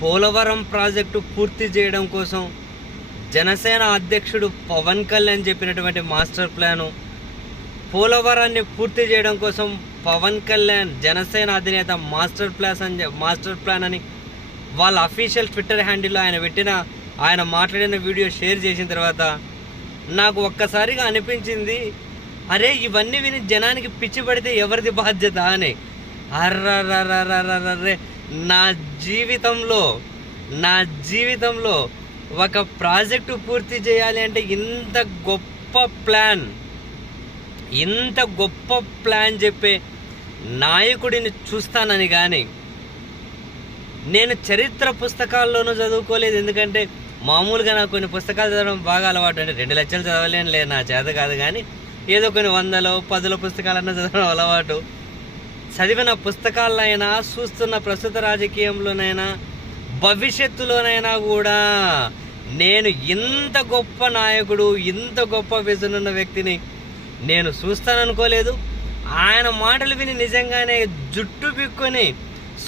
Polavaram project పూర్తి చేయడం కోసం జనసేన అధ్యక్షుడు పవన్ కళ్యాణ్ చెప్పినటువంటి మాస్టర్ ప్లాను పోలవరాన్ని పూర్తి చేయడం కోసం పవన్ కళ్యాణ్ జనసేన అధినేత మాస్టర్ ప్లాస్ అని మాస్టర్ ప్లాన్ అని వాళ్ళ అఫీషియల్ ట్విట్టర్ హ్యాండిల్లో ఆయన పెట్టిన ఆయన మాట్లాడిన వీడియో షేర్ చేసిన తర్వాత నాకు ఒక్కసారిగా అనిపించింది అరే ఇవన్నీ విని జనానికి పిచ్చి పడితే ఎవరిది బాధ్యత అని. అర్రర్రర్రర్రర్రే నా జీవితంలో నా జీవితంలో ఒక ప్రాజెక్టు పూర్తి చేయాలి అంటే ఇంత గొప్ప ప్లాన్ ఇంత గొప్ప ప్లాన్ చెప్పే నాయకుడిని చూస్తానని కానీ నేను చరిత్ర పుస్తకాల్లోనూ చదువుకోలేదు. ఎందుకంటే మామూలుగా నాకు కొన్ని పుస్తకాలు చదవడం బాగా అలవాటు. అంటే రెండు లక్షలు చదవలేను లేదు నా చేత కాదు కానీ ఏదో కొన్ని వందలో పదుల పుస్తకాలన్నా చదవడం అలవాటు. చదివిన పుస్తకాలైనా చూస్తున్న ప్రస్తుత రాజకీయంలోనైనా భవిష్యత్తులోనైనా కూడా నేను ఇంత గొప్ప నాయకుడు ఇంత గొప్ప విజన్ ఉన్న వ్యక్తిని నేను చూస్తాననుకోలేదు. ఆయన మాటలు విని నిజంగానే జుట్టు పిక్కుని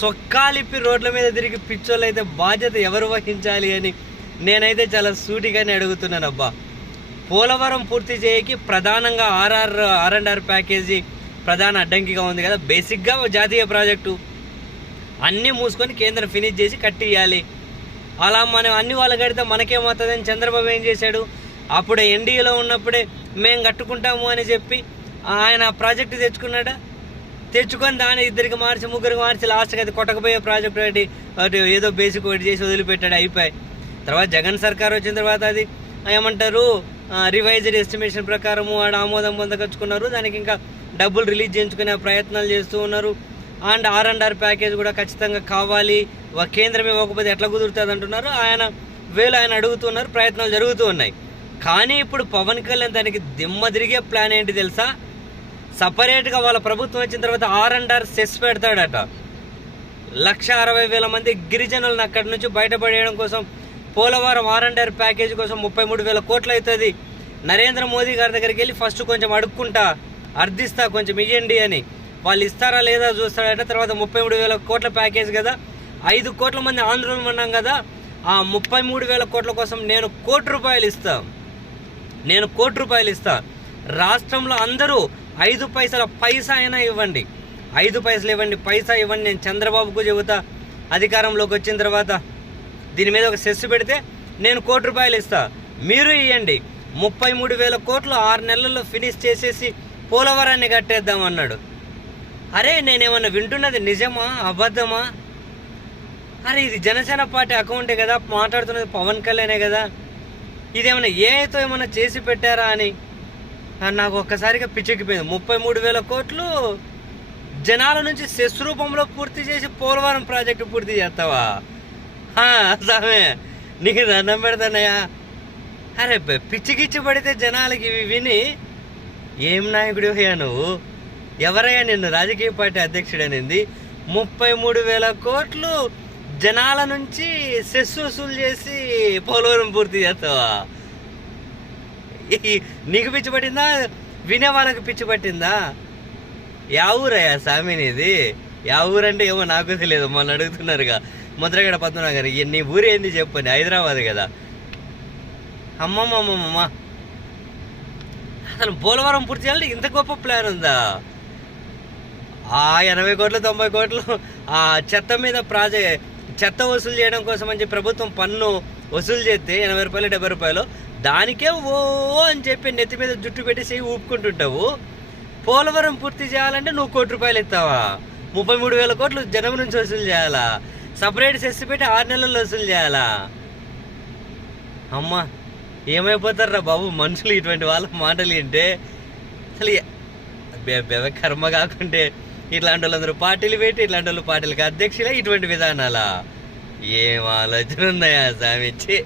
సొక్కాలిప్పి రోడ్ల మీద తిరిగి పిచ్చోళ్ళు అయితే బాధ్యత ఎవరు వహించాలి అని నేనైతే చాలా సూటిగానే అడుగుతున్నాను అబ్బా పోలవరం పూర్తి చేయకి ప్రధానంగా R R R and R package ప్రధాన అడ్డంకిగా ఉంది కదా. బేసిక్గా జాతీయ ప్రాజెక్టు. అన్నీ మూసుకొని కేంద్రం ఫినిష్ చేసి కట్టియాలి అలా మనం అన్ని వాళ్ళు కడితే మనకేమవుతుందని చంద్రబాబు ఏం చేశాడు? అప్పుడే ఎన్డీఏలో ఉన్నప్పుడే మేము కట్టుకుంటాము అని చెప్పి ఆయన ప్రాజెక్టు తెచ్చుకున్నాడా? తెచ్చుకొని దాన్ని ఇద్దరికి మార్చి ముగ్గురికి మార్చి లాస్ట్కి అది కొట్టకపోయే ప్రాజెక్ట్ ఒకటి ఏదో బేసిక్ ఒకటి చేసి వదిలిపెట్టాడు అయిపోయి తర్వాత జగన్ సర్కార్ వచ్చిన తర్వాత అది ఏమంటారు? రివైజ్డ్ ఎస్టిమేషన్ ప్రకారము ఆడ ఆమోదం పొందకచ్చుకున్నారు దానికి ఇంకా డబ్బులు రిలీజ్ చేయించుకునే ప్రయత్నాలు చేస్తూ ఉన్నారు. And R and R package కూడా ఖచ్చితంగా కావాలి. కేంద్రం ఇవ్వకపోతే ఎట్లా కుదురుతుంది అంటున్నారు. ఆయన వేలు ఆయన అడుగుతున్నారు ప్రయత్నాలు జరుగుతూ ఉన్నాయి. కానీ ఇప్పుడు పవన్ కళ్యాణ్ దానికి దిమ్మ తిరిగే ప్లాన్ ఏంటి తెలుసా? సపరేట్గా వాళ్ళ ప్రభుత్వం వచ్చిన తర్వాత ఆర్ అండ్ ఆర్ సెస్ పెడతాడట. లక్ష అరవై వేల మంది గిరిజనులను అక్కడి నుంచి బయటపడేయడం కోసం పోలవరం ఆర్ అండ్ ప్యాకేజ్ కోసం ముప్పై మూడు వేల కోట్లు అవుతుంది నరేంద్ర మోదీ గారి దగ్గరికి వెళ్ళి ఫస్ట్ కొంచెం అడుక్కుంటా అర్థిస్తా కొంచెం ఇవ్వండి అని. వాళ్ళు ఇస్తారా లేదా చూస్తాడంటే తర్వాత ముప్పై మూడు వేల కోట్ల ప్యాకేజ్ కదా. ఐదు కోట్ల మంది ఆంధ్రులు ఉన్నాం కదా. ఆ ముప్పై మూడు వేల కోట్ల కోసం నేను కోటి రూపాయలు ఇస్తా. నేను కోటి రూపాయలు ఇస్తా. రాష్ట్రంలో అందరూ ఐదు పైసల పైసా అయినా ఇవ్వండి. ఐదు పైసలు ఇవ్వండి పైసా ఇవ్వండి. నేను చంద్రబాబుకు చెబుతా. అధికారంలోకి వచ్చిన తర్వాత దీని మీద ఒక సెస్ పెడితే నేను కోటి రూపాయలు ఇస్తా. మీరు ఇవ్వండి ముప్పై మూడు వేల కోట్లు ఆరు నెలల్లో ఫినిష్ చేసేసి పోలవరాన్ని కట్టేద్దాం అన్నాడు. అరే నేనేమన్నా వింటున్నది నిజమా? అబద్ధమా? అరే ఇది జనసేన పార్టీ అకౌంటే కదా మాట్లాడుతున్నది పవన్ కళ్యాణే కదా. ఇదేమన్నా ఏఐతో ఏమన్నా చేసి పెట్టారా అని నాకు ఒక్కసారిగా పిచ్చెక్కిపోయింది. ముప్పై మూడు వేల కోట్లు జనాల నుంచి సెస్ రూపంలో పూర్తి చేసి పోలవరం ప్రాజెక్టు పూర్తి చేస్తావా? సామే నీకు దండం పెడతానయ్యా అరే పిచ్చి గిచ్చి పడితే జనాలకి ఇవి విని ఏం నాయకుడు అయ్యా నువ్వు ఎవరయ్యా నిన్ను రాజకీయ పార్టీ అధ్యక్షుడనింది ముప్పై మూడు వేల కోట్లు జనాల నుంచి సెస్ వసూలు చేసి పోలవరం పూర్తి చేస్తావా నీకు పిచ్చి పట్టిందా వినే వాళ్ళకి పిచ్చి పట్టిందా యా ఊరయ్యా సామినిది యా ఊరంటే ఏమో నాకు తెలియదు మొన్న అడుగుతున్నారుగా ముద్రగడ పద్మనాభ గారు నీ ఊరు ఏంది చెప్పండి హైదరాబాద్ కదా. అమ్మమ్మమ్మమ్మ అసలు పోలవరం పూర్తి చేయాలంటే ఇంత గొప్ప ప్లాన్ ఉందా? ఆ ఎనభై కోట్లు తొంభై కోట్లు ఆ చెత్త మీద ప్రాజెక్ట్ చెత్త వసూలు చేయడం కోసం అని చెప్పి ప్రభుత్వం పన్ను వసూలు చేస్తే ఎనభై రూపాయలు డెబ్బై రూపాయలు దానికే ఓ అని చెప్పి నెత్తి మీద జుట్టు పెట్టి ఊపుకుంటుంటావు. పోలవరం పూర్తి చేయాలంటే నువ్వు కోటి రూపాయలు ఇస్తావా? ముప్పై మూడు వేల కోట్లు జనం నుంచి వసూలు చేయాలా? సపరేట్ సెస్ పెట్టి ఆరు నెలల్లో వసూలు చేయాలా? అమ్మా ఏమైపోతారా బాబు? మనుషులు ఇటువంటి వాళ్ళ మాటలు వింటే అసలు బె- బెవ కర్మ కాకుంటే ఇట్లాంటి వాళ్ళందరూ పార్టీలు పెట్టి ఇట్లాంటి వాళ్ళు పార్టీలకు అధ్యక్షులే ఇటువంటి విధానాలా? ఏం ఆలోచన ఉన్నాయా సామిచ్చి